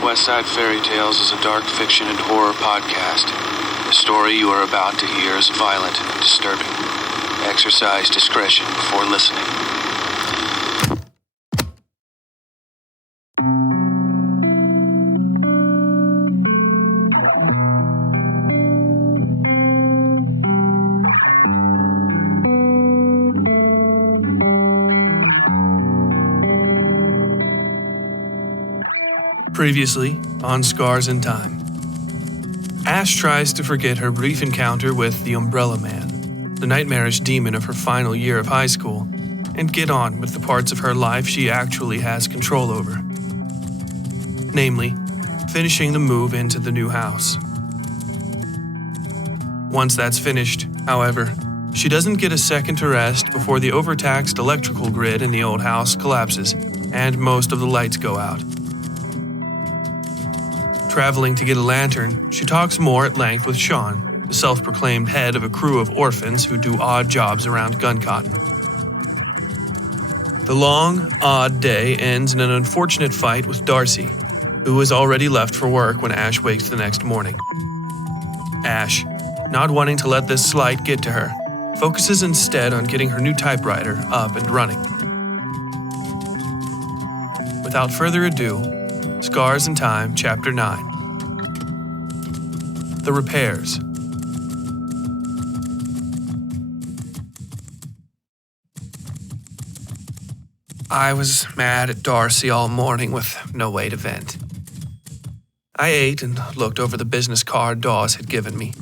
Westside Fairytales is a dark fiction and horror podcast. The story you are about to hear is violent and disturbing. Exercise discretion before listening. Previously on Scars in Time. Ash tries to forget her brief encounter with the Umbrella Man, the nightmarish demon of her final year of high school, and get on with the parts of her life she actually has control over. Namely, finishing the move into the new house. Once that's finished, however, she doesn't get a second to rest before the overtaxed electrical grid in the old house collapses and most of the lights go out. Traveling to get a lantern, she talks more at length with Sean, the self-proclaimed head of a crew of orphans who do odd jobs around gun cotton. The long, odd day ends in an unfortunate fight with Darcy, who has already left for work when Ash wakes the next morning. Ash, not wanting to let this slight get to her, focuses instead on getting her new typewriter up and running. Without further ado, Scars in Time, Chapter 9. The Repairs. I was mad at Darcy all morning with no way to vent. I ate and looked over the business card Dawes had given me,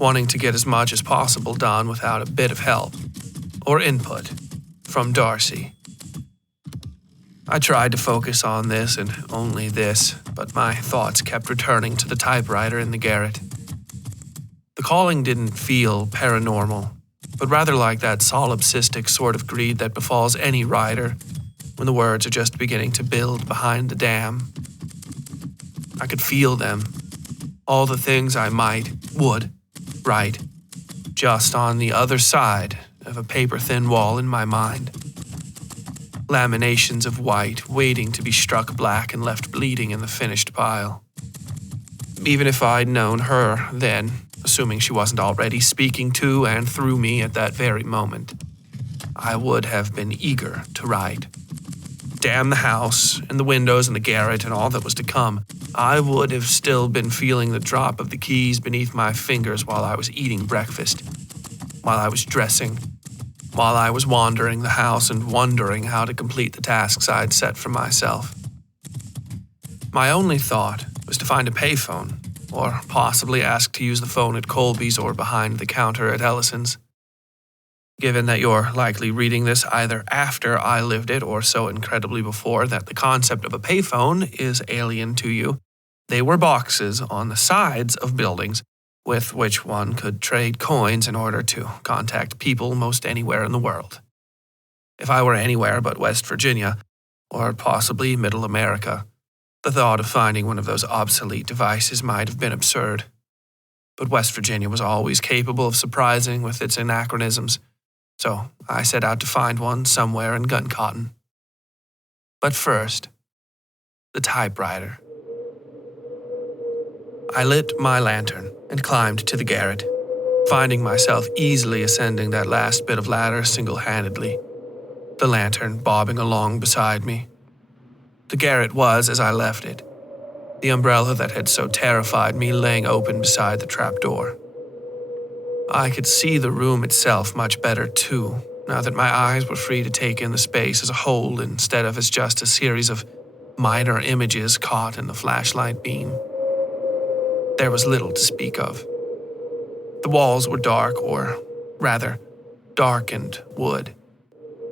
wanting to get as much as possible done without a bit of help, or input, from Darcy. I tried to focus on this and only this, but my thoughts kept returning to the typewriter in the garret. The calling didn't feel paranormal, but rather like that solipsistic sort of greed that befalls any writer when the words are just beginning to build behind the dam. I could feel them, all the things I would write, just on the other side of a paper-thin wall in my mind. Laminations of white waiting to be struck black and left bleeding in the finished pile. Even if I'd known her then, assuming she wasn't already speaking to and through me at that very moment, I would have been eager to write. Damn the house and the windows and the garret and all that was to come. I would have still been feeling the drop of the keys beneath my fingers while I was eating breakfast, while I was dressing, while I was wandering the house and wondering how to complete the tasks I'd set for myself. My only thought was to find a payphone, or possibly ask to use the phone at Colby's or behind the counter at Ellison's. Given that you're likely reading this either after I lived it or so incredibly before that the concept of a payphone is alien to you, they were boxes on the sides of buildings with which one could trade coins in order to contact people most anywhere in the world. If I were anywhere but West Virginia, or possibly Middle America, the thought of finding one of those obsolete devices might have been absurd. But West Virginia was always capable of surprising with its anachronisms, so I set out to find one somewhere in gun cotton. But first, the typewriter. I lit my lantern and climbed to the garret, finding myself easily ascending that last bit of ladder single-handedly, the lantern bobbing along beside me. The garret was as I left it, the umbrella that had so terrified me laying open beside the trapdoor. I could see the room itself much better, too, now that my eyes were free to take in the space as a whole instead of as just a series of minor images caught in the flashlight beam. There was little to speak of. The walls were dark, or rather, darkened wood.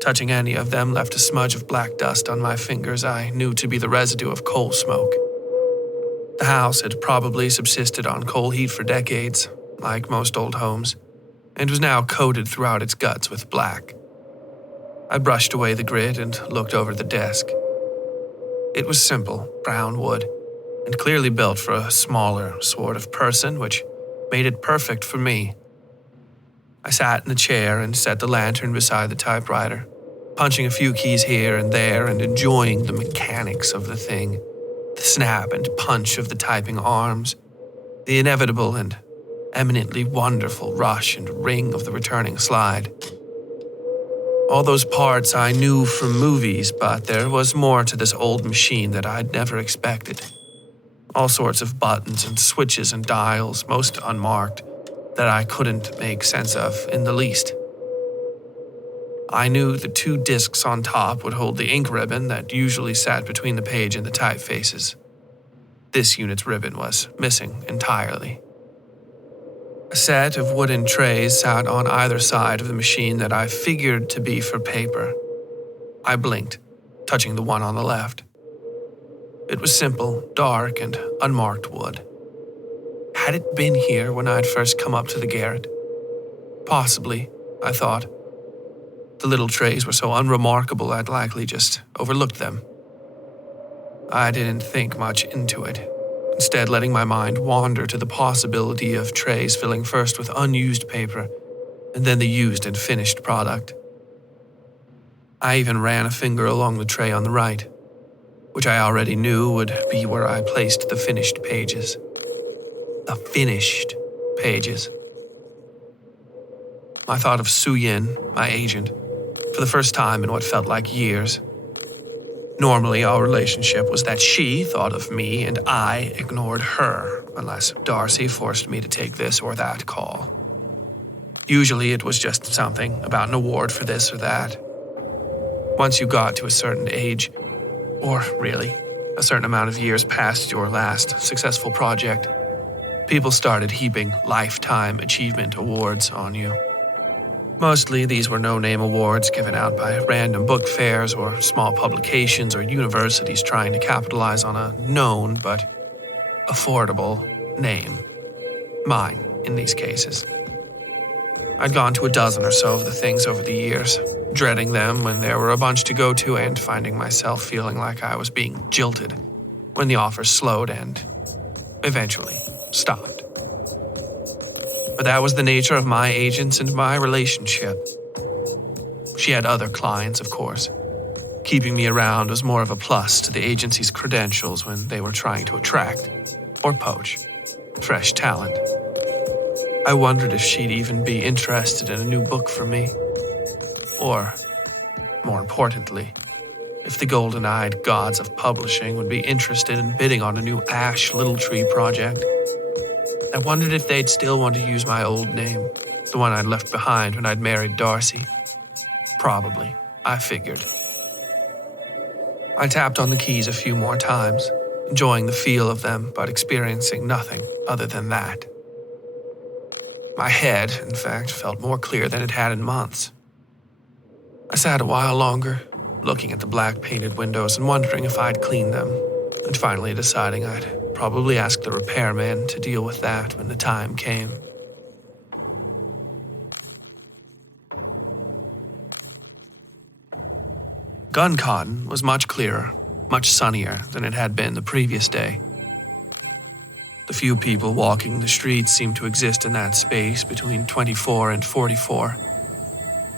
Touching any of them left a smudge of black dust on my fingers I knew to be the residue of coal smoke. The house had probably subsisted on coal heat for decades, like most old homes, and was now coated throughout its guts with black. I brushed away the grit and looked over the desk. It was simple, brown wood, and clearly built for a smaller sort of person, which made it perfect for me. I sat in the chair and set the lantern beside the typewriter, punching a few keys here and there and enjoying the mechanics of the thing, the snap and punch of the typing arms, the inevitable and eminently wonderful rush and ring of the returning slide. All those parts I knew from movies, but there was more to this old machine that I'd never expected. All sorts of buttons and switches and dials, most unmarked, that I couldn't make sense of in the least. I knew the 2 discs on top would hold the ink ribbon that usually sat between the page and the typefaces. This unit's ribbon was missing entirely. A set of wooden trays sat on either side of the machine that I figured to be for paper. I blinked, touching the one on the left. It was simple, dark, and unmarked wood. Had it been here when I'd first come up to the garret? Possibly, I thought. The little trays were so unremarkable I'd likely just overlooked them. I didn't think much into it, instead letting my mind wander to the possibility of trays filling first with unused paper and then the used and finished product. I even ran a finger along the tray on the right, which I already knew would be where I placed the finished pages. The finished pages. I thought of Su Yin, my agent, for the first time in what felt like years. Normally, our relationship was that she thought of me and I ignored her, unless Darcy forced me to take this or that call. Usually, it was just something about an award for this or that. Once you got to a certain age, or really, a certain amount of years past your last successful project, people started heaping lifetime achievement awards on you. Mostly, these were no-name awards given out by random book fairs or small publications or universities trying to capitalize on a known but affordable name. Mine, in these cases. I'd gone to a dozen or so of the things over the years, dreading them when there were a bunch to go to and finding myself feeling like I was being jilted when the offers slowed and eventually stopped. But that was the nature of my agents and my relationship. She had other clients, of course. Keeping me around was more of a plus to the agency's credentials when they were trying to attract, or poach, fresh talent. I wondered if she'd even be interested in a new book from me. Or, more importantly, if the golden-eyed gods of publishing would be interested in bidding on a new Ash Little Tree project. I wondered if they'd still want to use my old name, the one I'd left behind when I'd married Darcy. Probably, I figured. I tapped on the keys a few more times, enjoying the feel of them but experiencing nothing other than that. My head, in fact, felt more clear than it had in months. I sat a while longer, looking at the black painted windows and wondering if I'd clean them, and finally deciding I'd probably ask the repairman to deal with that when the time came. Gun Cotton was much clearer, much sunnier than it had been the previous day. The few people walking the streets seemed to exist in that space between 24 and 44.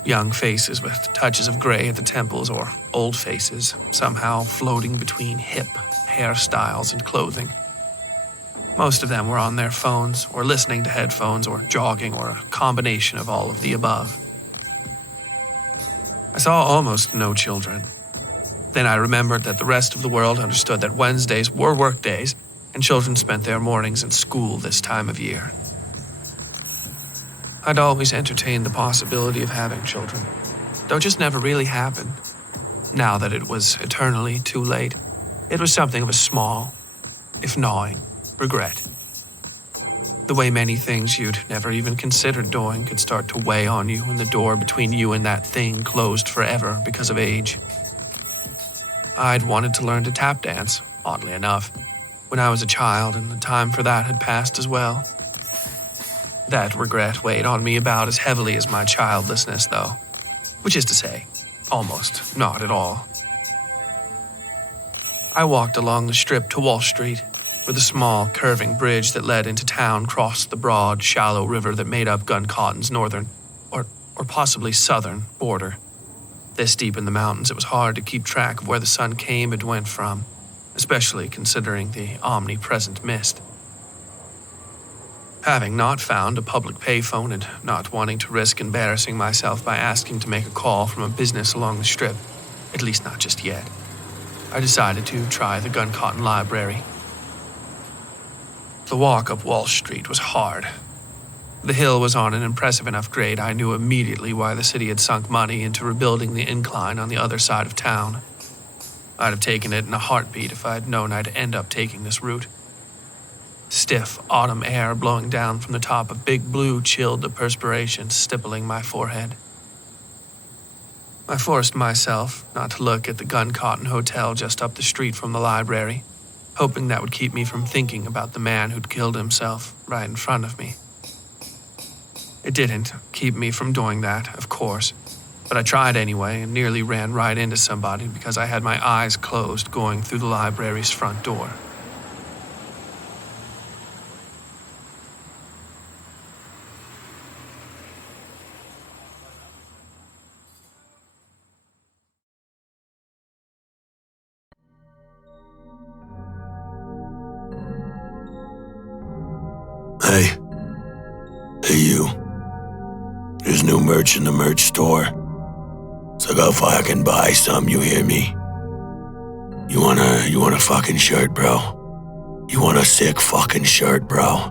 Young faces with touches of gray at the temples or old faces somehow floating between hip hairstyles and clothing. Most of them were on their phones or listening to headphones or jogging or a combination of all of the above. I saw almost no children. Then I remembered that the rest of the world understood that Wednesdays were work days and children spent their mornings in school this time of year. I'd always entertained the possibility of having children, though it just never really happened. Now that it was eternally too late, it was something of a small, if gnawing, regret. The way many things you'd never even considered doing could start to weigh on you when the door between you and that thing closed forever because of age. I'd wanted to learn to tap dance, oddly enough, when I was a child, and the time for that had passed as well. That regret weighed on me about as heavily as my childlessness, though, which is to say, almost not at all. I walked along the strip to Wall Street, where the small, curving bridge that led into town crossed the broad, shallow river that made up Gun Cotton's northern, or possibly southern, border. This deep in the mountains, it was hard to keep track of where the sun came and went from, especially considering the omnipresent mist. Having not found a public payphone and not wanting to risk embarrassing myself by asking to make a call from a business along the strip, at least not just yet, I decided to try the Gun Cotton Library. The walk up Wall Street was hard. The hill was on an impressive enough grade I knew immediately why the city had sunk money into rebuilding the incline on the other side of town. I'd have taken it in a heartbeat if I'd known I'd end up taking this route. Stiff autumn air blowing down from the top of Big Blue chilled the perspiration stippling my forehead. I forced myself not to look at the Gun Cotton Hotel just up the street from the library, hoping that would keep me from thinking about the man who'd killed himself right in front of me. It didn't keep me from doing that, of course, but I tried anyway and nearly ran right into somebody because I had my eyes closed going through the library's front door. Hey you. There's new merch in the merch store. So go fucking buy some, you hear me? You want a fucking shirt, bro? You want a sick fucking shirt, bro?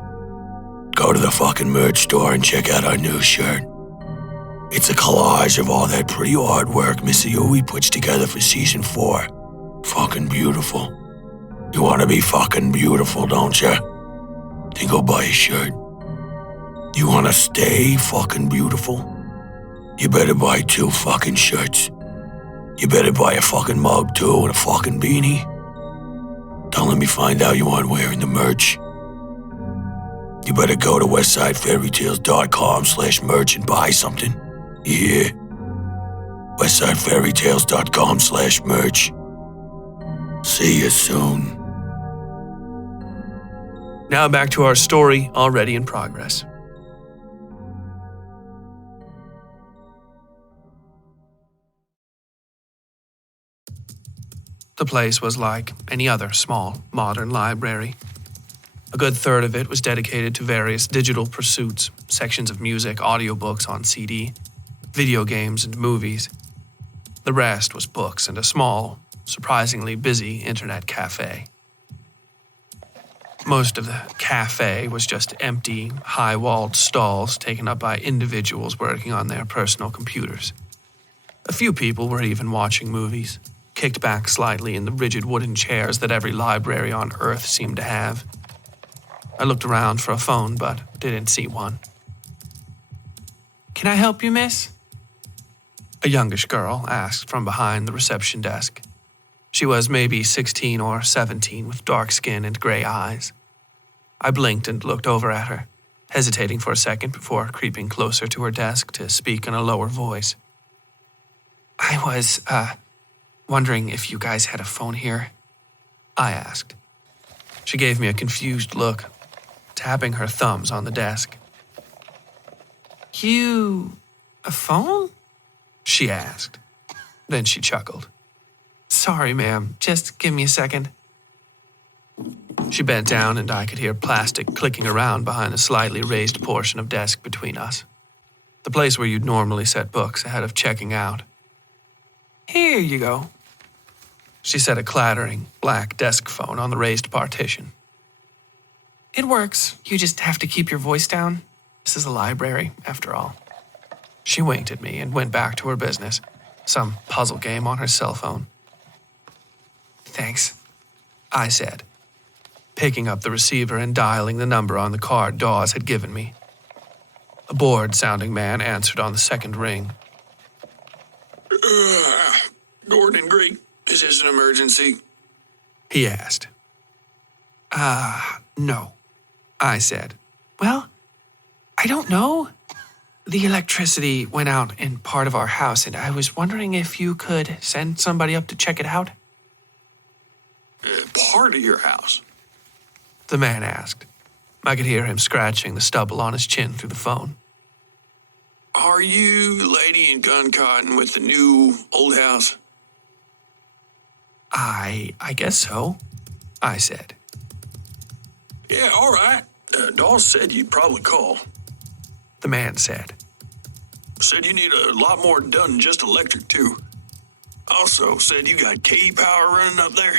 Go to the fucking merch store and check out our new shirt. It's a collage of all that pretty artwork Missy Uwe puts together for season 4. Fucking beautiful. You wanna be fucking beautiful, don't ya? Then go buy a shirt. You wanna stay fucking beautiful? You better buy 2 fucking shirts. You better buy a fucking mug too and a fucking beanie. Don't let me find out you aren't wearing the merch. You better go to westsidefairytales.com/merch and buy something. You hear? westsidefairytales.com/merch. See you soon. Now back to our story already in progress. The place was like any other small, modern library. A good third of it was dedicated to various digital pursuits, sections of music, audiobooks on CD, video games, and movies. The rest was books and a small, surprisingly busy internet cafe. Most of the cafe was just empty, high-walled stalls taken up by individuals working on their personal computers. A few people were even watching movies, kicked back slightly in the rigid wooden chairs that every library on Earth seemed to have. I looked around for a phone, but didn't see one. "Can I help you, miss?" A youngish girl asked from behind the reception desk. She was maybe 16 or 17 with dark skin and gray eyes. I blinked and looked over at her, hesitating for a second before creeping closer to her desk to speak in a lower voice. "I was, wondering if you guys had a phone here?" I asked. She gave me a confused look, tapping her thumbs on the desk. A phone?" she asked. Then she chuckled. "Sorry, ma'am. Just give me a second." She bent down and I could hear plastic clicking around behind the slightly raised portion of desk between us. The place where you'd normally set books ahead of checking out. "Here you go." She set a clattering, black desk phone on the raised partition. "It works. You just have to keep your voice down. This is a library, after all." She winked at me and went back to her business, some puzzle game on her cell phone. "Thanks," I said, picking up the receiver and dialing the number on the card Dawes had given me. A bored-sounding man answered on the second ring. Gordon Greek, is this an emergency? He asked. No, I said. "Well, I don't know. The electricity went out in part of our house, and I was wondering if you could send somebody up to check it out." Part of your house? The man asked. I could hear him scratching the stubble on his chin through the phone. Are you lady in gun cotton with the new old house? I guess so, I said. Yeah, all right. Dawes said you'd probably call. The man said. Said you need a lot more done than just electric, too. Also said you got Katie power running up there.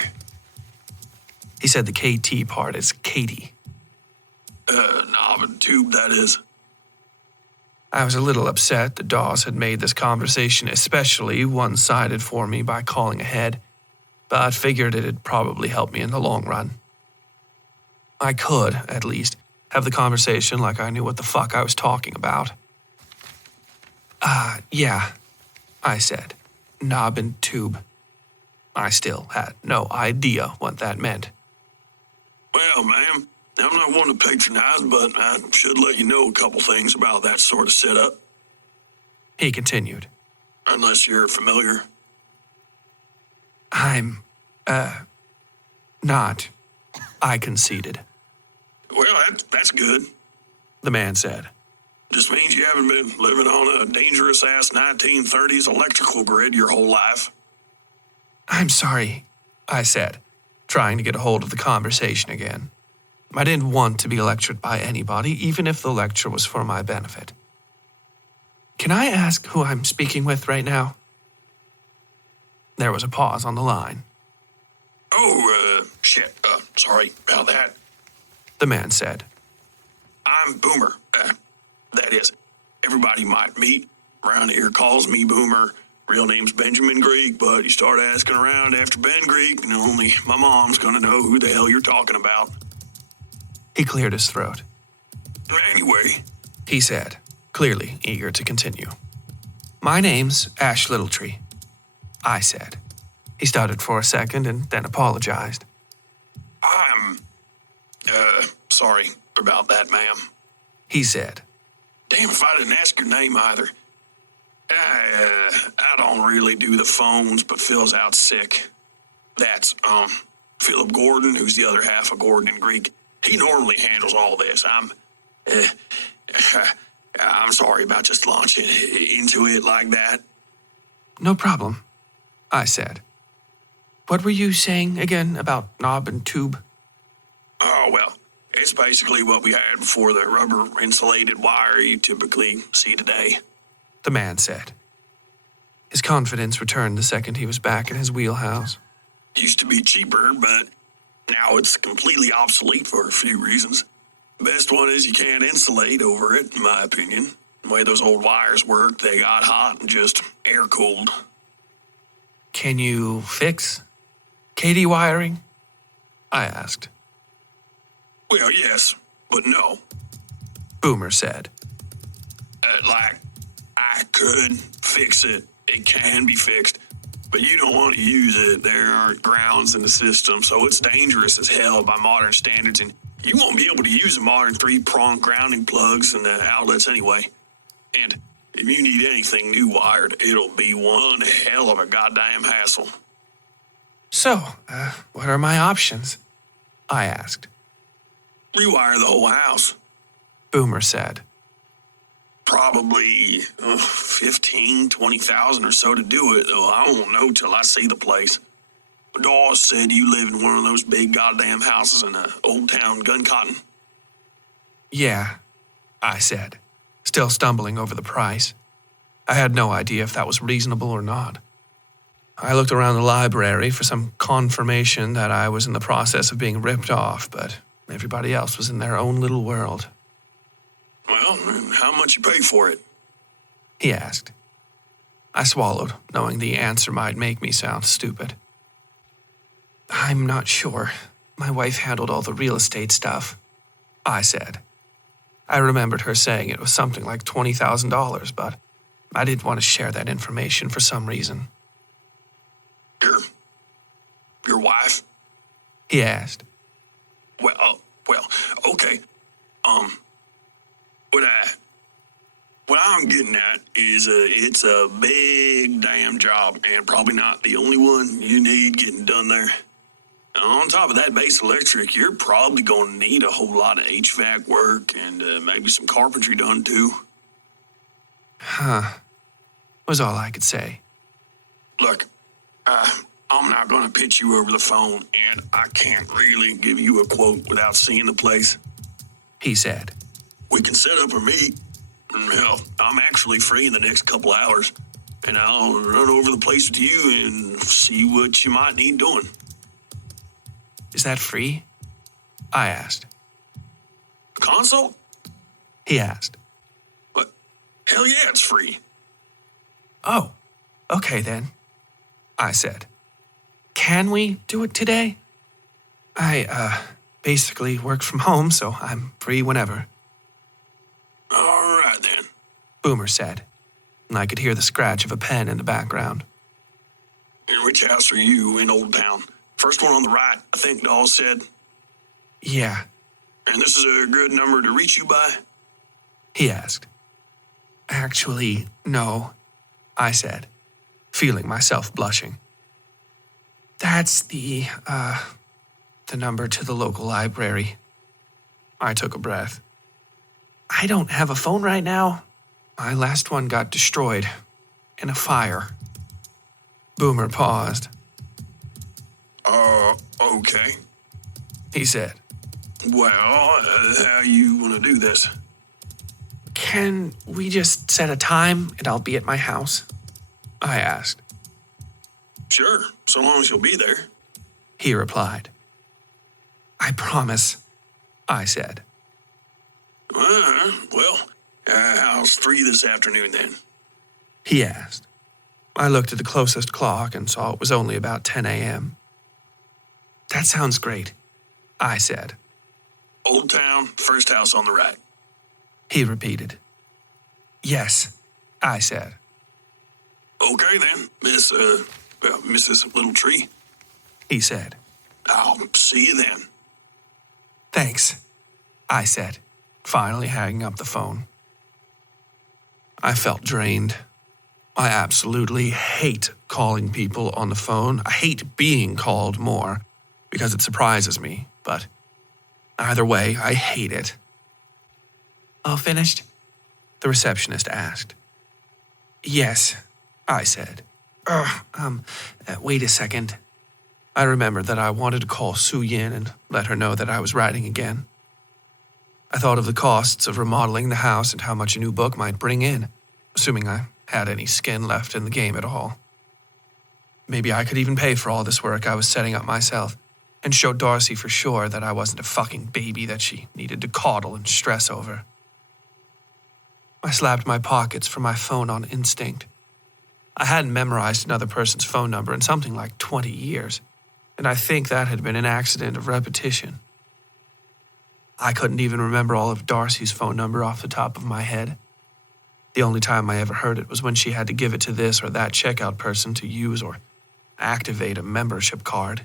He said the KT part is Katie. Knob and tube, that is. I was a little upset that Dawes had made this conversation especially one-sided for me by calling ahead, but figured it'd probably help me in the long run. I could, at least, have the conversation like I knew what the fuck I was talking about. Yeah, I said. Knob and tube. I still had no idea what that meant. Well, ma'am, I'm not one to patronize, but I should let you know a couple things about that sort of setup. He continued. Unless you're familiar. I'm, not. I conceded. Well, that's good. The man said. Just means you haven't been living on a dangerous-ass 1930s electrical grid your whole life. I'm sorry, I said, trying to get a hold of the conversation again. I didn't want to be lectured by anybody, even if the lecture was for my benefit. Can I ask who I'm speaking with right now? There was a pause on the line. Oh, shit. Sorry about that. The man said. I'm Boomer. That is, everybody might meet. Around here calls me Boomer. Real name's Benjamin Greek, but you start asking around after Ben Greek, and only my mom's gonna know who the hell you're talking about. He cleared his throat. Anyway, He said, clearly eager to continue. My name's Ash Littletree, I said. He stuttered for a second and then apologized. I'm, sorry about that, ma'am. He said. Damn if I didn't ask your name either. I don't really do the phones, but Phil's out sick. That's, Philip Gordon, who's the other half of Gordon and Greek. He normally handles all this. I'm sorry about just launching into it like that. No problem, I said. What were you saying again about knob and tube? Oh, well, it's basically what we had before the rubber-insulated wire you typically see today. The man said. His confidence returned the second he was back in his wheelhouse. Used to be cheaper, but now it's completely obsolete for a few reasons. Best one is you can't insulate over it, in my opinion. The way those old wires work, they got hot and just air-cooled. Can you fix Katie wiring? I asked. Well, yes, but no. Boomer said. I could fix it. It can be fixed. But you don't want to use it. There aren't grounds in the system, so it's dangerous as hell by modern standards, and you won't be able to use the modern 3-prong grounding plugs and the outlets anyway. And if you need anything new wired, it'll be one hell of a goddamn hassle. So, what are my options? I asked. Rewire the whole house. Boomer said. Probably 15, 20,000 or so to do it, though I won't know till I see the place. Dawes said you live in one of those big goddamn houses in Old Town Guncotton. Yeah, I said, still stumbling over the price. I had no idea if that was reasonable or not. I looked around the library for some confirmation that I was in the process of being ripped off, but everybody else was in their own little world. Well, how much you pay for it? He asked. I swallowed, knowing the answer might make me sound stupid. I'm not sure. My wife handled all the real estate stuff, I said. I remembered her saying it was something like $20,000, but I didn't want to share that information for some reason. Your wife? He asked. Well, okay. What I'm getting at is it's a big damn job, and probably not the only one you need getting done there. On top of that base electric, you're probably going to need a whole lot of HVAC work and maybe some carpentry done too. Huh. Was all I could say. Look, I'm not gonna pitch you over the phone, and I can't really give you a quote without seeing the place. He said. We can set up a meet. Hell, I'm actually free in the next couple hours, and I'll run over the place with you and see what you might need doing. Is that free? I asked. Consult? He asked. What? Hell yeah, it's free. Oh, okay then, I said. Can we do it today? I, basically work from home, so I'm free whenever. All right then, Boomer said, and I could hear the scratch of a pen in the background. In which house are you in Old Town? First one on the right, I think Doll said. Yeah, And this is a good number to reach you by? he asked. Actually, no, I said, feeling myself blushing. That's the number to the local library. I took a breath. I don't have a phone right now. My last one got destroyed in a fire. Boomer paused. Okay. He said, Well, how you want to do this? Can we just set a time and I'll be at my house? I asked. Sure, so long as you'll be there. He replied. I promise, I said. How's 3 this afternoon then? He asked. I looked at the closest clock and saw it was only about 10 a.m. That sounds great, I said. Old Town, first house on the right. He repeated. Yes, I said. Okay then, Mrs. Little Tree. He said. I'll see you then. Thanks, I said, finally hanging up the phone. I felt drained. I absolutely hate calling people on the phone. I hate being called more because it surprises me, but either way, I hate it. All finished? The receptionist asked. Yes, I said. Wait a second. I remembered that I wanted to call Su Yin and let her know that I was writing again. I thought of the costs of remodeling the house and how much a new book might bring in, assuming I had any skin left in the game at all. Maybe I could even pay for all this work I was setting up myself and show Darcy for sure that I wasn't a fucking baby that she needed to coddle and stress over. I slapped my pockets for my phone on instinct. I hadn't memorized another person's phone number in something like 20 years, and I think that had been an accident of repetition. I couldn't even remember all of Darcy's phone number off the top of my head. The only time I ever heard it was when she had to give it to this or that checkout person to use or activate a membership card.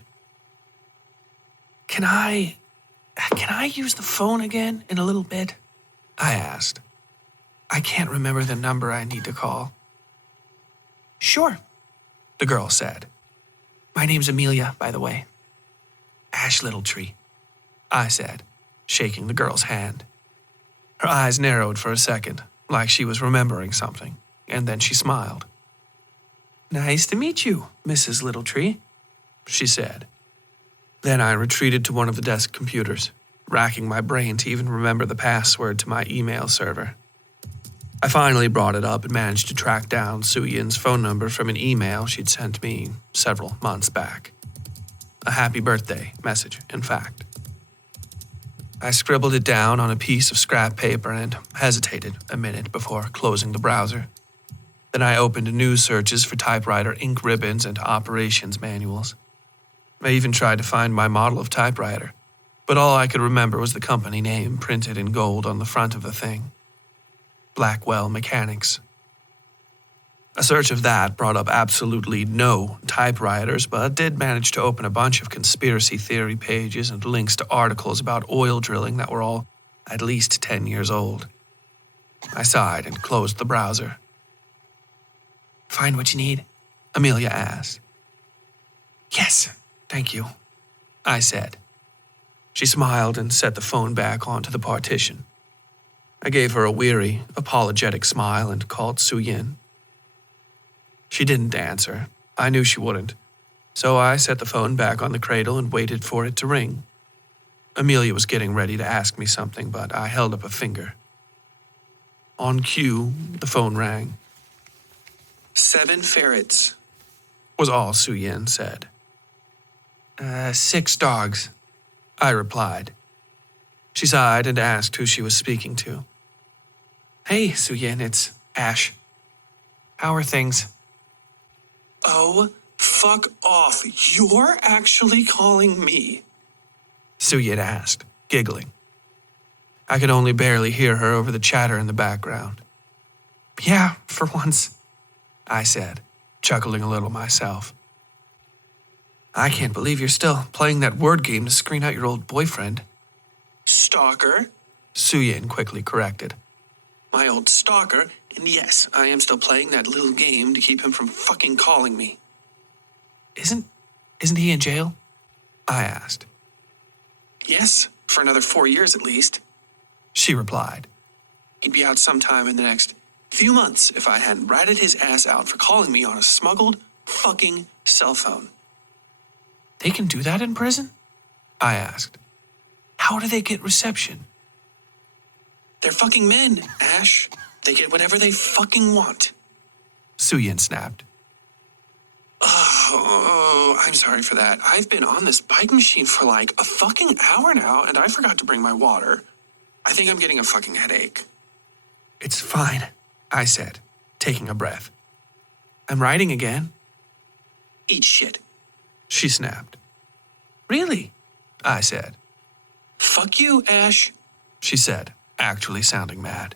Can I use the phone again in a little bit? I asked. I can't remember the number I need to call. Sure, the girl said. My name's Amelia, by the way. Ash Littletree, I said, shaking the girl's hand. Her eyes narrowed for a second, like she was remembering something, and then she smiled. Nice to meet you, Mrs. Littletree, she said. Then I retreated to one of the desk computers, racking my brain to even remember the password to my email server. I finally brought it up and managed to track down Su Yin's phone number from an email she'd sent me several months back. A happy birthday message, in fact. I scribbled it down on a piece of scrap paper and hesitated a minute before closing the browser. Then I opened news searches for typewriter ink ribbons and operations manuals. I even tried to find my model of typewriter, but all I could remember was the company name printed in gold on the front of the thing. Blackwell Mechanics. A search of that brought up absolutely no typewriters, but did manage to open a bunch of conspiracy theory pages and links to articles about oil drilling that were all at least 10 years old. I sighed and closed the browser. Find what you need? Amelia asked. Yes, thank you, I said. She smiled and set the phone back onto the partition. I gave her a weary, apologetic smile and called Su Yin. She didn't answer. I knew she wouldn't. So I set the phone back on the cradle and waited for it to ring. Amelia was getting ready to ask me something, but I held up a finger. On cue, the phone rang. 7 ferrets, Was all Su Yin said. 6 dogs, I replied. She sighed and asked who she was speaking to. Hey, Su Yin, it's Ash. How are things? Oh, fuck off. You're actually calling me. Su Yin asked, giggling. I could only barely hear her over the chatter in the background. Yeah, for once, I said, chuckling a little myself. I can't believe you're still playing that word game to screen out your old boyfriend, Stalker, Su Yin quickly corrected. my old stalker, and yes, I am still playing that little game to keep him from fucking calling me. Isn't he in jail? I asked. Yes, for another 4 years at least. She replied. He'd be out sometime in the next few months if I hadn't ratted his ass out for calling me on a smuggled fucking cell phone. They can do that in prison? I asked. How do they get reception? They're fucking men, Ash. They get whatever they fucking want. Su Yin snapped. Oh, I'm sorry for that. I've been on this bike machine for like a fucking hour now, and I forgot to bring my water. I think I'm getting a fucking headache. It's fine, I said, taking a breath. I'm writing again, Eat shit. she snapped. Really? I said. Fuck you, Ash. She said, actually sounding mad.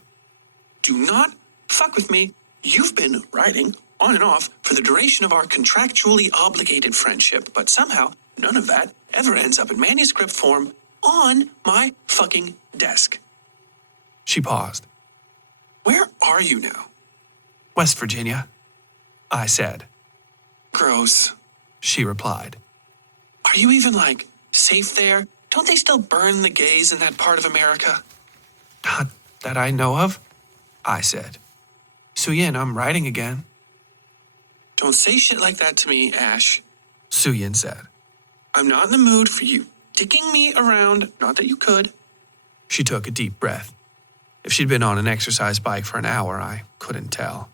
Do not fuck with me. You've been writing on and off for the duration of our contractually obligated friendship, but somehow none of that ever ends up in manuscript form on my fucking desk. She paused. Where are you now? West Virginia, I said. Gross. She replied. Are you even, like, safe there? Don't they still burn the gays in that part of America? Not that I know of, I said. Su Yin, I'm writing again, Don't say shit like that to me, Ash. Su Yin said. I'm not in the mood for you dicking me around. Not that you could. She took a deep breath. If she'd been on an exercise bike for an hour, I couldn't tell.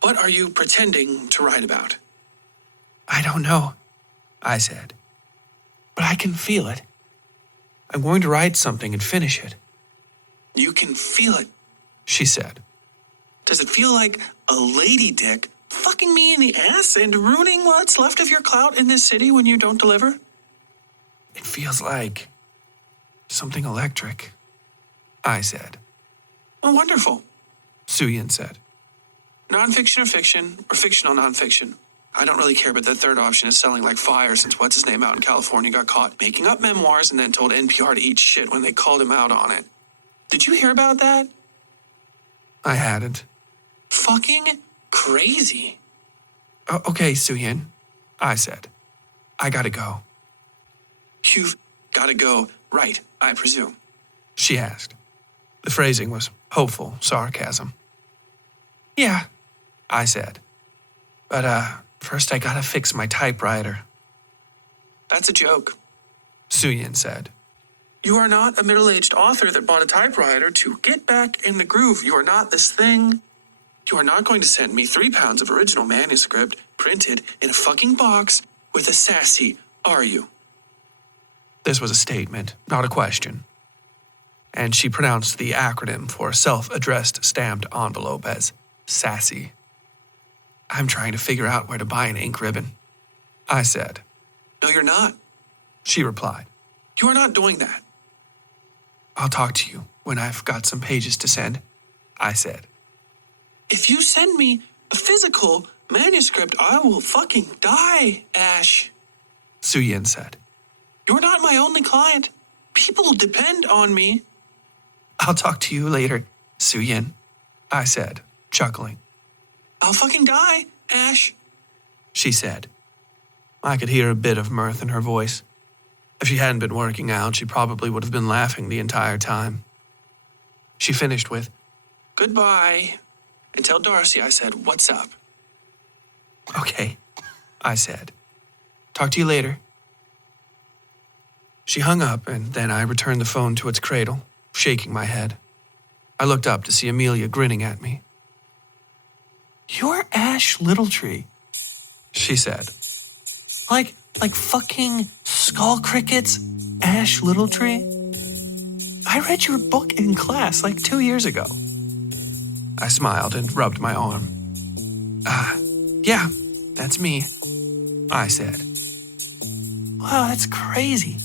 What are you pretending to write about? I don't know, I said. But I can feel it. I'm going to write something and finish it, You can feel it. she said. Does it feel like a lady dick fucking me in the ass and ruining what's left of your clout in this city when you don't deliver? It feels like something electric, I said. Oh, wonderful. Su Yin said. Nonfiction or fictional nonfiction? I don't really care, but the third option is selling like fire since what's-his-name out in California got caught making up memoirs and then told NPR to eat shit when they called him out on it. Did you hear about that? I hadn't. Fucking crazy. Okay, Su Yin, I said. I gotta go, You've gotta go, right, I presume. she asked. The phrasing was hopeful sarcasm. Yeah, I said. But, first I gotta fix my typewriter, That's a joke. Su Yin said. You are not a middle-aged author that bought a typewriter to get back in the groove. You are not this thing. You are not going to send me 3 pounds of original manuscript printed in a fucking box with a sassy, are you? This was a statement, not a question. And she pronounced the acronym for self-addressed stamped envelope as sassy. I'm trying to figure out where to buy an ink ribbon, I said. No, you're not. She replied. You are not doing that. I'll talk to you when I've got some pages to send, I said. If you send me a physical manuscript, I will fucking die, Ash. Su Yin said. You're not my only client. People depend on me. I'll talk to you later, Su Yin, I said, chuckling. I'll fucking die, Ash. She said. I could hear a bit of mirth in her voice. If she hadn't been working out, she probably would have been laughing the entire time. She finished with, Goodbye. And tell Darcy I said, what's up? Okay, I said. Talk to you later. She hung up, and then I returned the phone to its cradle, shaking my head. I looked up to see Amelia grinning at me. "You're Ash Littletree," she said. Like fucking skull crickets, Ash Littletree? I read your book in class like 2 years ago. I smiled and rubbed my arm. Yeah, that's me, I said. Wow, that's crazy,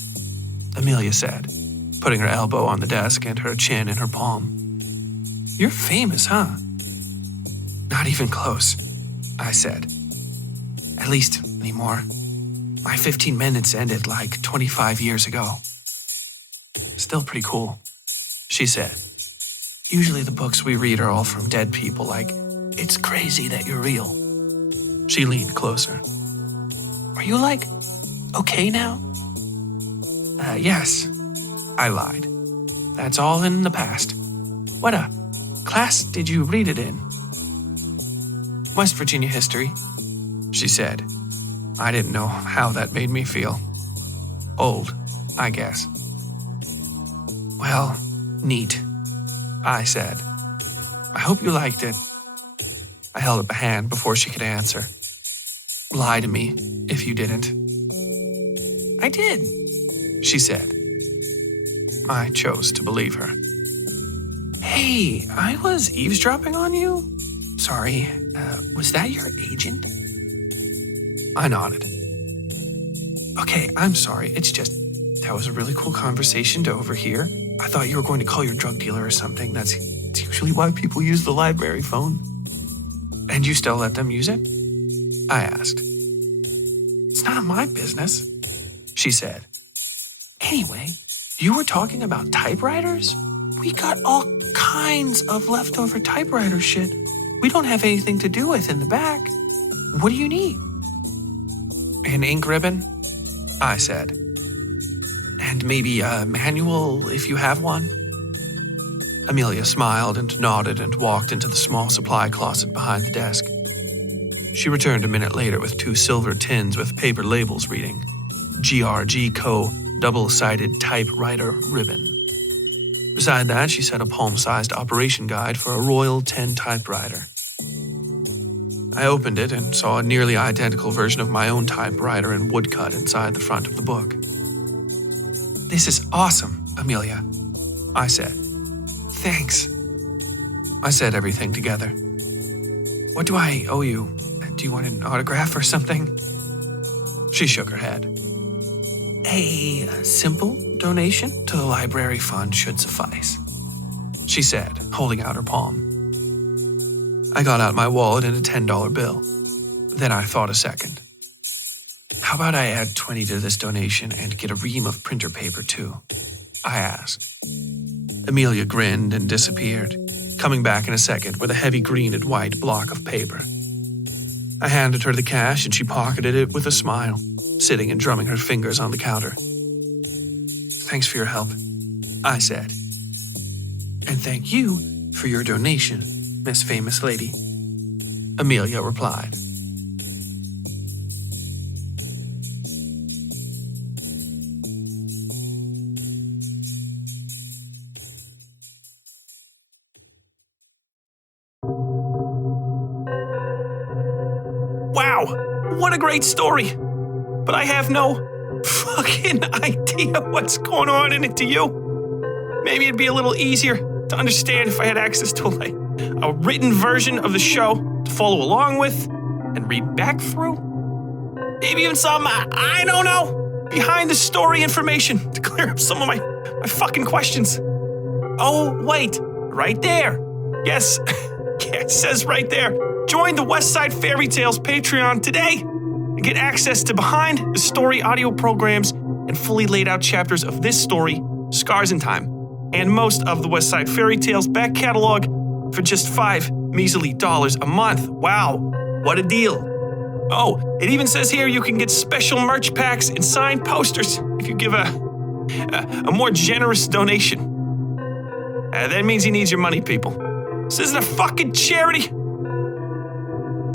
Amelia said, putting her elbow on the desk and her chin in her palm. You're famous, huh? Not even close, I said. At least anymore. My 15 minutes ended like 25 years ago. Still pretty cool, she said. Usually the books we read are all from dead people, like, it's crazy that you're real. She leaned closer. Are you, okay now? Yes, I lied. That's all in the past. What class did you read it in? West Virginia history, she said. I didn't know how that made me feel. Old, I guess. Well, neat, I said. I hope you liked it. I held up a hand before she could answer. Lie to me if you didn't. I did, she said. I chose to believe her. Hey, I was eavesdropping on you? Sorry, was that your agent? I nodded. Okay, I'm sorry. It's just, that was a really cool conversation to overhear. I thought you were going to call your drug dealer or something. That's usually why people use the library phone. And you still let them use it? I asked. It's none of my business, she said. Anyway, you were talking about typewriters? We got all kinds of leftover typewriter shit we don't have anything to do with in the back. What do you need? An ink ribbon, I said. And maybe a manual if you have one. Amelia smiled and nodded and walked into the small supply closet behind the desk. She returned a minute later with 2 silver tins with paper labels reading, GRG Co. Double-sided typewriter ribbon. Beside that, she set a palm-sized operation guide for a Royal 10 typewriter. I opened it and saw a nearly identical version of my own typewriter in woodcut inside the front of the book. This is awesome, Amelia, I said. Thanks. I said everything together. What do I owe you? Do you want an autograph or something? She shook her head. A simple donation to the library fund should suffice, she said, holding out her palm. I got out my wallet and a $10 bill. Then I thought a second. How about I add 20 to this donation and get a ream of printer paper too? I asked. Amelia grinned and disappeared, coming back in a second with a heavy green and white block of paper. I handed her the cash and she pocketed it with a smile, sitting and drumming her fingers on the counter. Thanks for your help, I said. And thank you for your donation, Miss Famous Lady, Amelia replied. Wow, what a great story! But I have no fucking idea what's going on in it, do you? Maybe it'd be a little easier to understand if I had access to a written version of the show to follow along with and read back through. Maybe even some, I don't know, behind the story information to clear up some of my fucking questions. Oh, wait, right there. Yes, yeah, it says right there. Join the Westside Fairytales Patreon today and get access to behind the story audio programs and fully laid out chapters of this story, Scars in Time, and most of the Westside Fairytales back catalog for just $5 measly a month. Wow, what a deal. Oh, it even says here you can get special merch packs and signed posters if you give a more generous donation. That means he needs your money, people. This isn't a fucking charity.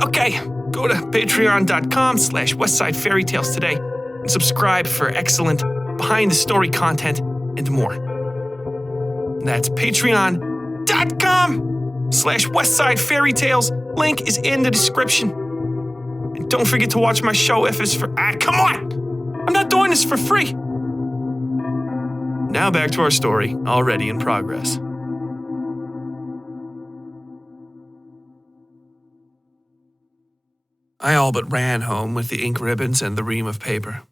Okay, Go to patreon.com/Westside Fairytales today and subscribe for excellent behind-the-story content and more. And that's patreon.com/Westside Fairytales. Link is in the description. And don't forget to watch my show if it's for... come on! I'm not doing this for free! Now back to our story, already in progress. I all but ran home with the ink ribbons and the ream of paper.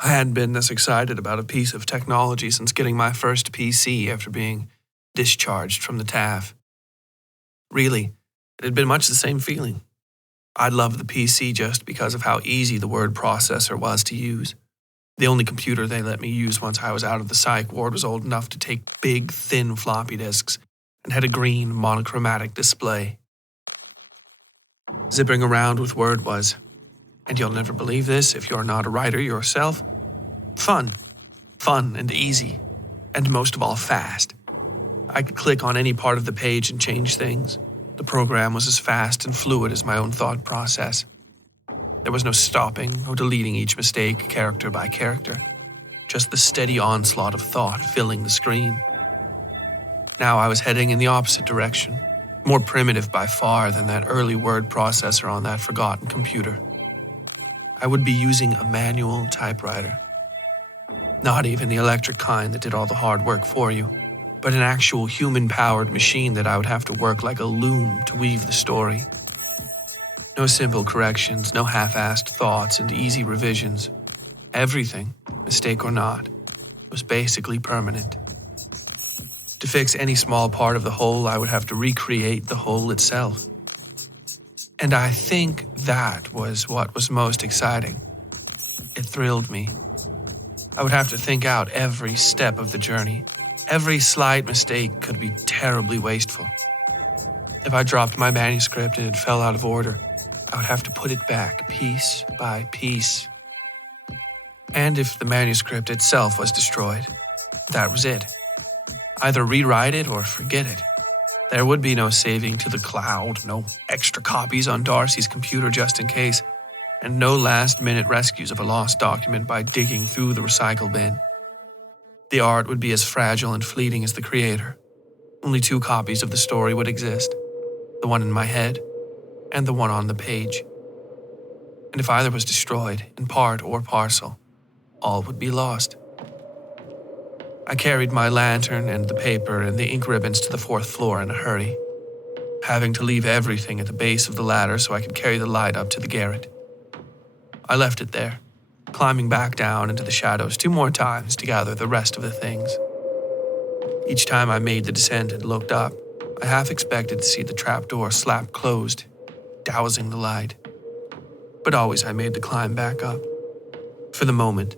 I hadn't been this excited about a piece of technology since getting my first PC after being discharged from the TAF. Really, it had been much the same feeling. I loved the PC just because of how easy the word processor was to use. The only computer they let me use once I was out of the psych ward was old enough to take big, thin floppy disks and had a green, monochromatic display. Zipping around with Word was, and you'll never believe this if you're not a writer yourself, fun. Fun and easy, and most of all fast. I could click on any part of the page and change things. The program was as fast and fluid as my own thought process. There was no stopping, no deleting each mistake character by character, just the steady onslaught of thought filling the screen. Now I was heading in the opposite direction, more primitive by far than that early word processor on that forgotten computer. I would be using a manual typewriter. Not even the electric kind that did all the hard work for you, but an actual human-powered machine that I would have to work like a loom to weave the story. No simple corrections, no half-assed thoughts and easy revisions. Everything, mistake or not, was basically permanent. To fix any small part of the whole, I would have to recreate the whole itself. And I think that was what was most exciting. It thrilled me. I would have to think out every step of the journey. Every slight mistake could be terribly wasteful. If I dropped my manuscript and it fell out of order, I would have to put it back piece by piece. And if the manuscript itself was destroyed, that was it. Either rewrite it or forget it. There would be no saving to the cloud, no extra copies on Darcy's computer just in case, and no last-minute rescues of a lost document by digging through the recycle bin. The art would be as fragile and fleeting as the creator. Only 2 copies of the story would exist, the one in my head and the one on the page. And if either was destroyed, in part or parcel, all would be lost. I carried my lantern and the paper and the ink ribbons to the 4th floor in a hurry, having to leave everything at the base of the ladder so I could carry the light up to the garret. I left it there, climbing back down into the shadows 2 more times to gather the rest of the things. Each time I made the descent and looked up, I half expected to see the trapdoor slap closed, dousing the light. But always I made the climb back up. For the moment,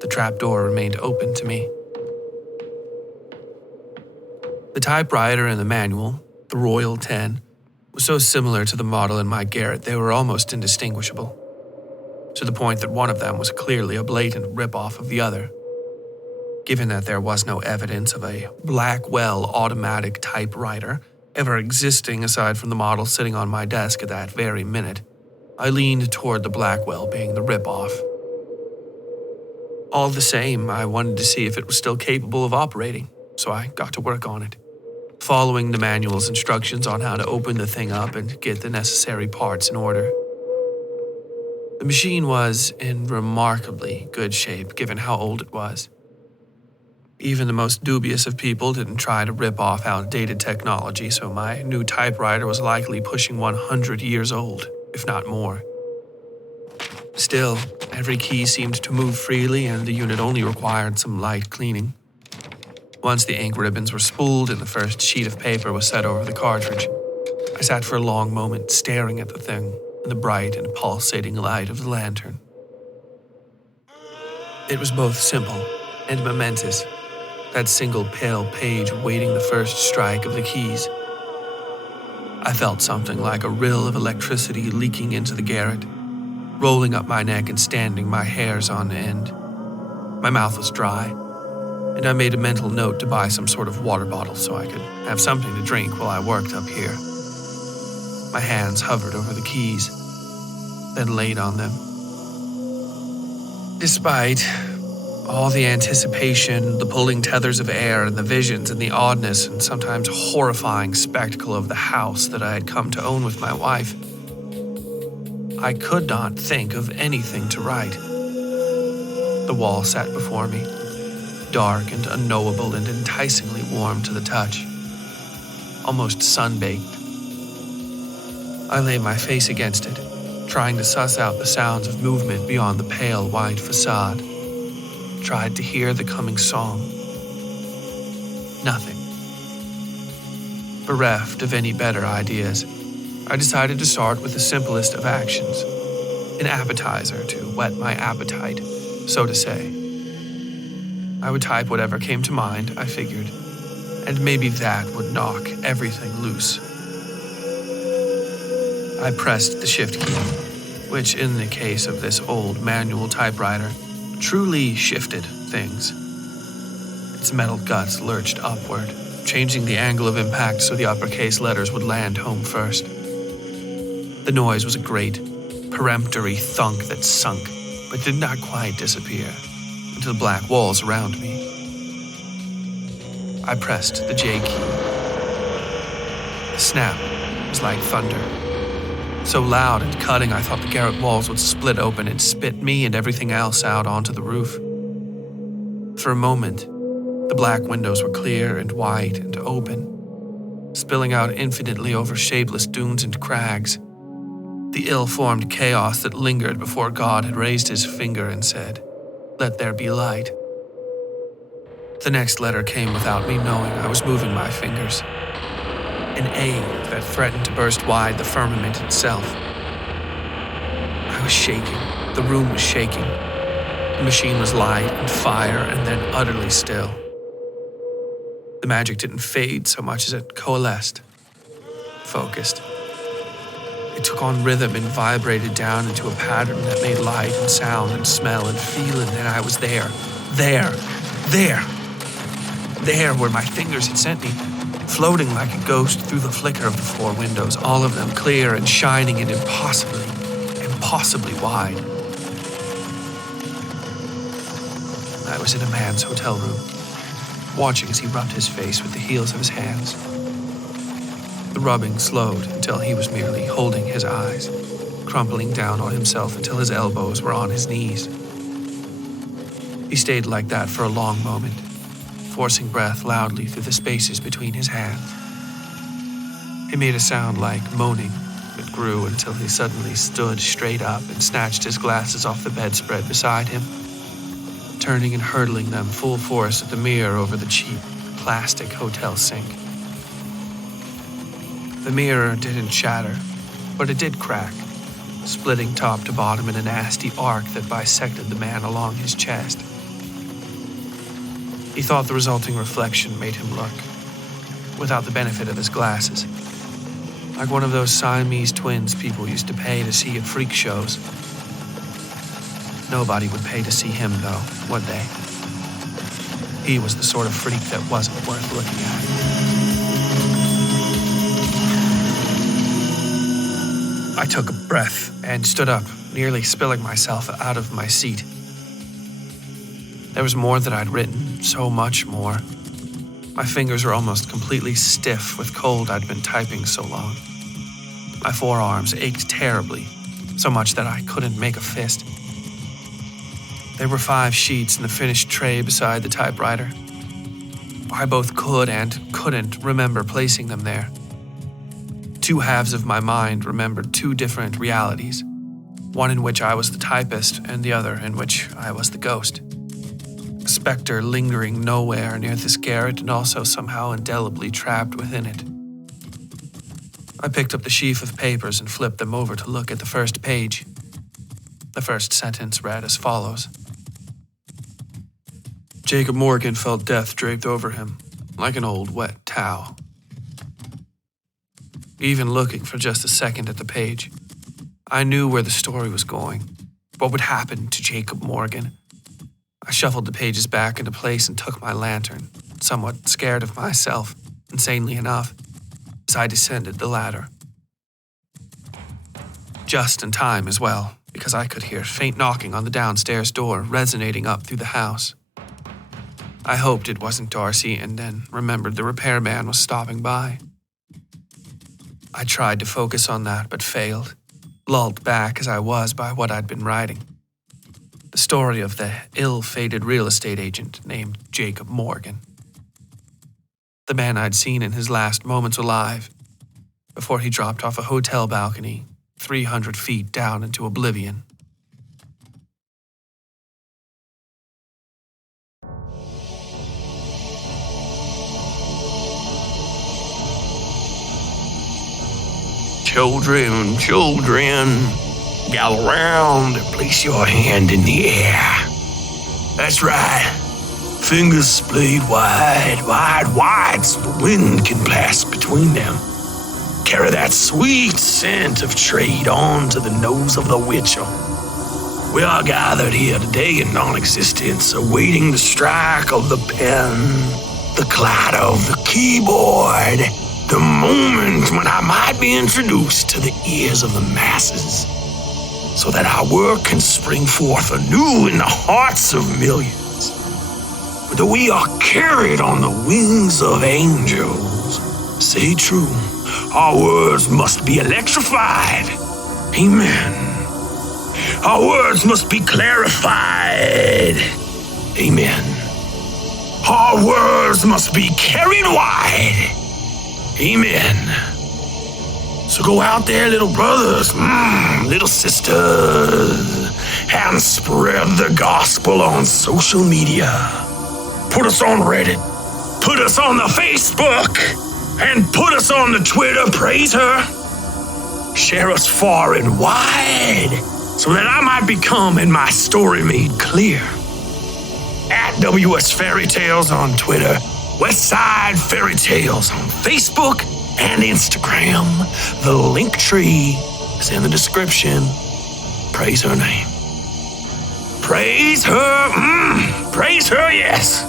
the trapdoor remained open to me. The typewriter and the manual, the Royal 10, was so similar to the model in my garret they were almost indistinguishable, to the point that one of them was clearly a blatant rip-off of the other. Given that there was no evidence of a Blackwell automatic typewriter ever existing aside from the model sitting on my desk at that very minute, I leaned toward the Blackwell being the rip-off. All the same, I wanted to see if it was still capable of operating, so I got to work on it, following the manual's instructions on how to open the thing up and get the necessary parts in order. The machine was in remarkably good shape given how old it was. Even the most dubious of people didn't try to rip off outdated technology, so my new typewriter was likely pushing 100 years old, if not more. Still, every key seemed to move freely and the unit only required some light cleaning. Once the ink ribbons were spooled and the first sheet of paper was set over the cartridge, I sat for a long moment staring at the thing in the bright and pulsating light of the lantern. It was both simple and momentous, that single pale page awaiting the first strike of the keys. I felt something like a rill of electricity leaking into the garret, rolling up my neck and standing my hairs on end. My mouth was dry, and I made a mental note to buy some sort of water bottle so I could have something to drink while I worked up here. My hands hovered over the keys, then laid on them. Despite all the anticipation, the pulling tethers of air, and the visions and the oddness and sometimes horrifying spectacle of the house that I had come to own with my wife, I could not think of anything to write. The wall sat before me, dark and unknowable and enticingly warm to the touch, almost sun-baked. I lay my face against it, trying to suss out the sounds of movement beyond the pale white facade. Tried to hear the coming song. Nothing. Bereft of any better ideas, I decided to start with the simplest of actions, an appetizer to whet my appetite, so to say. I would type whatever came to mind, I figured, and maybe that would knock everything loose. I pressed the shift key, which in the case of this old manual typewriter, truly shifted things. Its metal guts lurched upward, changing the angle of impact so the uppercase letters would land home first. The noise was a great, peremptory thunk that sunk, but did not quite disappear, into the black walls around me. I pressed the J key. The snap was like thunder. So loud and cutting, I thought the garret walls would split open and spit me and everything else out onto the roof. For a moment, the black windows were clear and white and open, spilling out infinitely over shapeless dunes and crags, the ill-formed chaos that lingered before God had raised his finger and said, "Let there be light." The next letter came without me knowing I was moving my fingers. An A that threatened to burst wide the firmament itself. I was shaking. The room was shaking. The machine was light and fire and then utterly still. The magic didn't fade so much as it coalesced, focused. It took on rhythm and vibrated down into a pattern that made light and sound and smell and feel, and then I was there where my fingers had sent me, floating like a ghost through the flicker of the 4 windows, all of them clear and shining and impossibly wide. I was in a man's hotel room, watching as he rubbed his face with the heels of his hands. The rubbing slowed until he was merely holding his eyes, crumpling down on himself until his elbows were on his knees. He stayed like that for a long moment, forcing breath loudly through the spaces between his hands. It made a sound like moaning that grew until he suddenly stood straight up and snatched his glasses off the bedspread beside him, turning and hurtling them full force at the mirror over the cheap plastic hotel sink. The mirror didn't shatter, but it did crack, splitting top to bottom in a nasty arc that bisected the man along his chest. He thought the resulting reflection made him look, without the benefit of his glasses, like one of those Siamese twins people used to pay to see at freak shows. Nobody would pay to see him, though, would they? He was the sort of freak that wasn't worth looking at. I took a breath and stood up, nearly spilling myself out of my seat. There was more that I'd written, so much more. My fingers were almost completely stiff with cold I'd been typing so long. My forearms ached terribly, so much that I couldn't make a fist. There were 5 sheets in the finished tray beside the typewriter. I both could and couldn't remember placing them there. 2 halves of my mind remembered 2 different realities, one in which I was the typist and the other in which I was the ghost. A specter lingering nowhere near this garret and also somehow indelibly trapped within it. I picked up the sheaf of papers and flipped them over to look at the first page. The first sentence read as follows. Jacob Morgan felt death draped over him, like an old wet towel. Even looking for just a second at the page, I knew where the story was going. What would happen to Jacob Morgan? I shuffled the pages back into place and took my lantern, somewhat scared of myself, insanely enough, as I descended the ladder. just in time as well, because I could hear faint knocking on the downstairs door resonating up through the house. I hoped it wasn't Darcy and then remembered the repairman was stopping by. I tried to focus on that but failed, lulled back as I was by what I'd been writing. The story of the ill-fated real estate agent named Jacob Morgan. The man I'd seen in his last moments alive, before he dropped off a hotel balcony 300 feet down into oblivion. Children, gather round and place your hand in the air. That's right. Fingers splayed wide, so the wind can pass between them. Carry that sweet scent of trade on to the nose of the witcher. We are gathered here today in non-existence, awaiting the strike of the pen, the clatter of the keyboard, the moment when I might be introduced to the ears of the masses, so that our work can spring forth anew in the hearts of millions. Whether we are carried on the wings of angels, say true, our words must be electrified. Amen. Our words must be clarified. Amen. Our words must be carried wide. Amen. So go out there, little brothers, little sisters, and spread the gospel on social media. Put us on Reddit. Put us on the Facebook. And put us on the Twitter. Praise her. Share us far and wide, so that I might become in my story made clear. At WS Fairytales on Twitter, Westside Fairytales on Facebook and Instagram. The link tree is in the description. Praise her name. Praise her. Praise her, yes.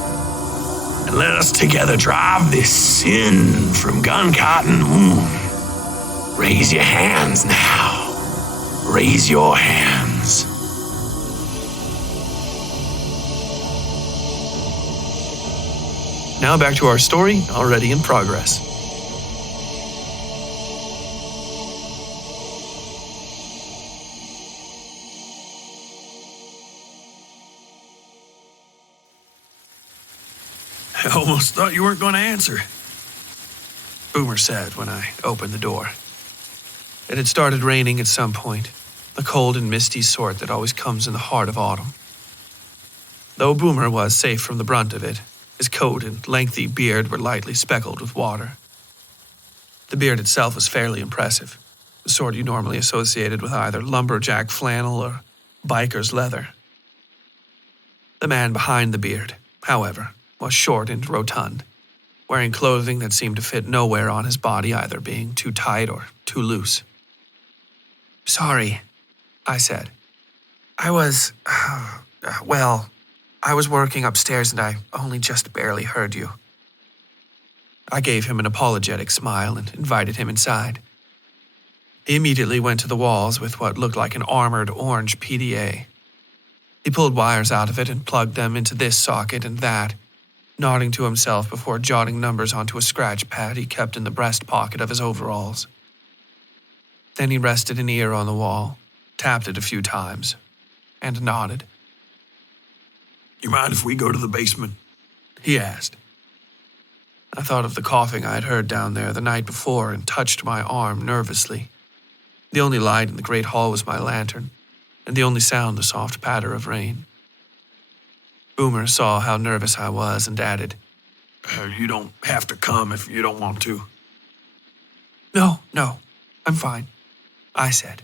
And let us together drive this sin from gun cotton. Raise your hands now. Raise your hands. Now back to our story, already in progress. I almost thought you weren't going to answer. Boomer said when I opened the door. It had started raining at some point, the cold and misty sort that always comes in the heart of autumn. Though Boomer was safe from the brunt of it, his coat and lengthy beard were lightly speckled with water. The beard itself was fairly impressive, the sort you normally associated with either lumberjack flannel or biker's leather. The man behind the beard, however, was short and rotund, wearing clothing that seemed to fit nowhere on his body, either being too tight or too loose. "Sorry," I said. I was working upstairs and I only just barely heard you." I gave him an apologetic smile and invited him inside. He immediately went to the walls with what looked like an armored orange PDA. He pulled wires out of it and plugged them into this socket and that, nodding to himself before jotting numbers onto a scratch pad he kept in the breast pocket of his overalls. Then he rested an ear on the wall, tapped it a few times, and nodded. You mind if we go to the basement? He asked. I thought of the coughing I had heard down there the night before and touched my arm nervously. The only light in the great hall was my lantern, and the only sound the soft patter of rain. Boomer saw how nervous I was and added, You don't have to come if you don't want to. No, I'm fine, I said.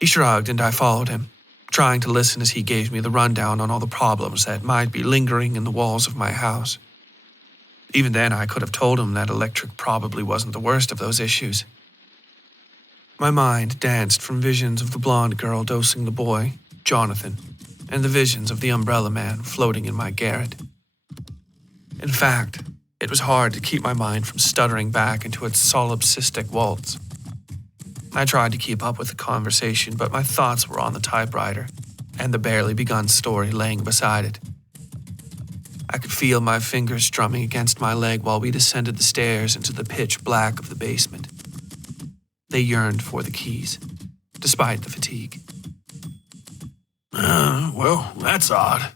He shrugged and I followed him, trying to listen as he gave me the rundown on all the problems that might be lingering in the walls of my house. Even then, I could have told him that electric probably wasn't the worst of those issues. My mind danced from visions of the blonde girl dosing the boy, Jonathan, and the visions of the umbrella man floating in my garret. In fact, it was hard to keep my mind from stuttering back into its solipsistic waltz. I tried to keep up with the conversation, but my thoughts were on the typewriter and the barely begun story laying beside it. I could feel my fingers drumming against my leg while we descended the stairs into the pitch black of the basement. They yearned for the keys, despite the fatigue. Well, that's odd,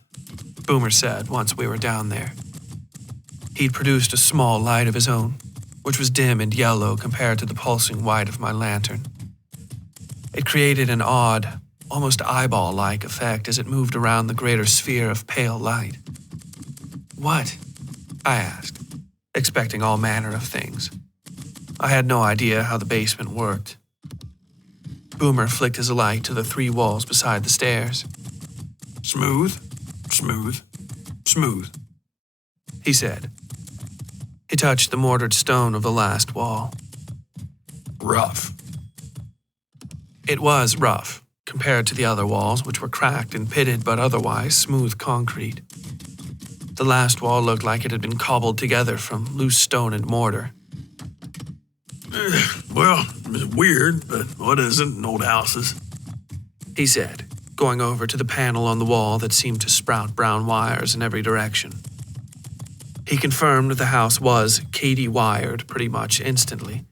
Boomer said once we were down there. He'd produced a small light of his own, which was dim and yellow compared to the pulsing white of my lantern. It created an odd, almost eyeball-like effect as it moved around the greater sphere of pale light. What? I asked, expecting all manner of things. I had no idea how the basement worked. Boomer flicked his light to the 3 walls beside the stairs. Smooth, smooth, smooth, he said. He touched the mortared stone of the last wall. rough. It was rough, compared to the other walls, which were cracked and pitted but otherwise smooth concrete. The last wall looked like it had been cobbled together from loose stone and mortar. Well, it's weird, but what isn't in old houses? He said, going over to the panel on the wall that seemed to sprout brown wires in every direction. He confirmed the house was Katie-wired pretty much instantly,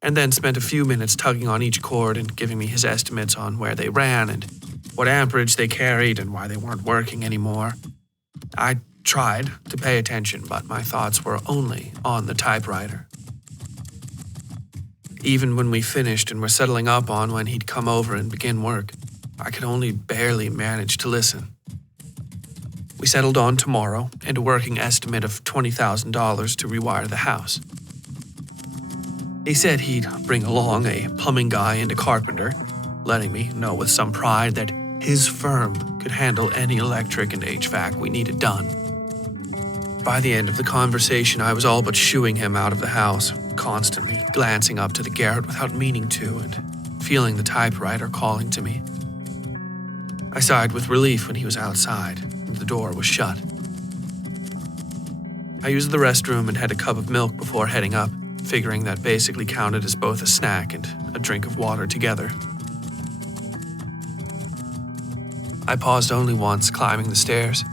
and then spent a few minutes tugging on each cord and giving me his estimates on where they ran and what amperage they carried and why they weren't working anymore. I tried to pay attention, but my thoughts were only on the typewriter. Even when we finished and were settling up on when he'd come over and begin work, I could only barely manage to listen. We settled on tomorrow and a working estimate of $20,000 to rewire the house. He said he'd bring along a plumbing guy and a carpenter, letting me know with some pride that his firm could handle any electric and HVAC we needed done. By the end of the conversation, I was all but shooing him out of the house, constantly glancing up to the garret without meaning to and feeling the typewriter calling to me. I sighed with relief when he was outside and the door was shut. I used the restroom and had a cup of milk before heading up, figuring that basically counted as both a snack and a drink of water together. I paused only once climbing the stairs,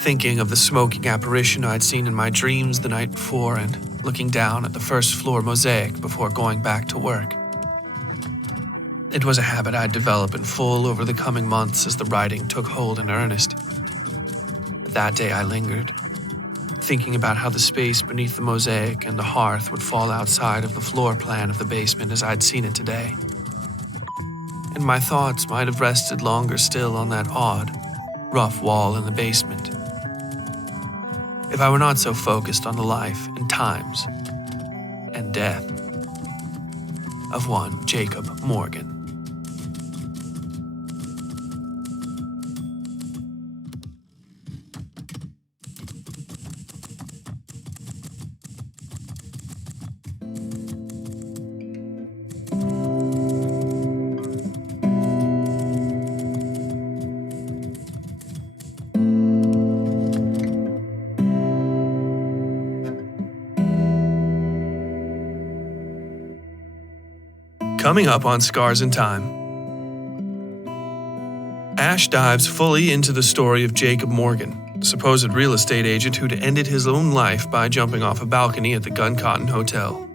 thinking of the smoking apparition I'd seen in my dreams the night before and looking down at the first floor mosaic before going back to work. It was a habit I'd develop in full over the coming months as the writing took hold in earnest. But that day I lingered, thinking about how the space beneath the mosaic and the hearth would fall outside of the floor plan of the basement as I'd seen it today. And my thoughts might have rested longer still on that odd, rough wall in the basement, if I were not so focused on the life and times and death of one Jacob Morgan. Coming up on Scars in Time. Ash dives fully into the story of Jacob Morgan, the supposed real estate agent who'd ended his own life by jumping off a balcony at the Gun Cotton Hotel.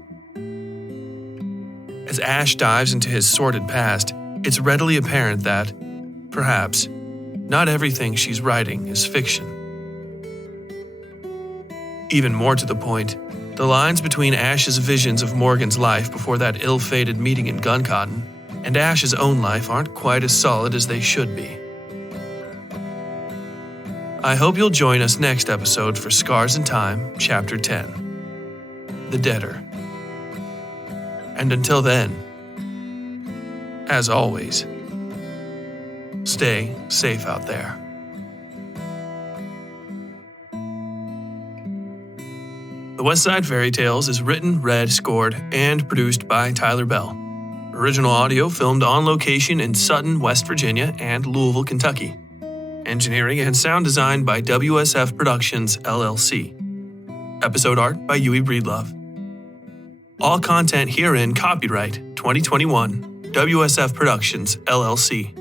As Ash dives into his sordid past, it's readily apparent that, perhaps, not everything she's writing is fiction. Even more to the point, the lines between Ash's visions of Morgan's life before that ill-fated meeting in Gun Cotton and Ash's own life aren't quite as solid as they should be. I hope you'll join us next episode for Scars in Time, Chapter 10, The Debtor. And until then, as always, stay safe out there. The Westside Fairytales is written, read, scored, and produced by Tyler Bell. Original audio filmed on location in Sutton, West Virginia and Louisville, Kentucky. Engineering and sound design by WSF Productions, LLC. Episode art by Yui Breedlove. All content herein copyright 2021 WSF Productions, LLC.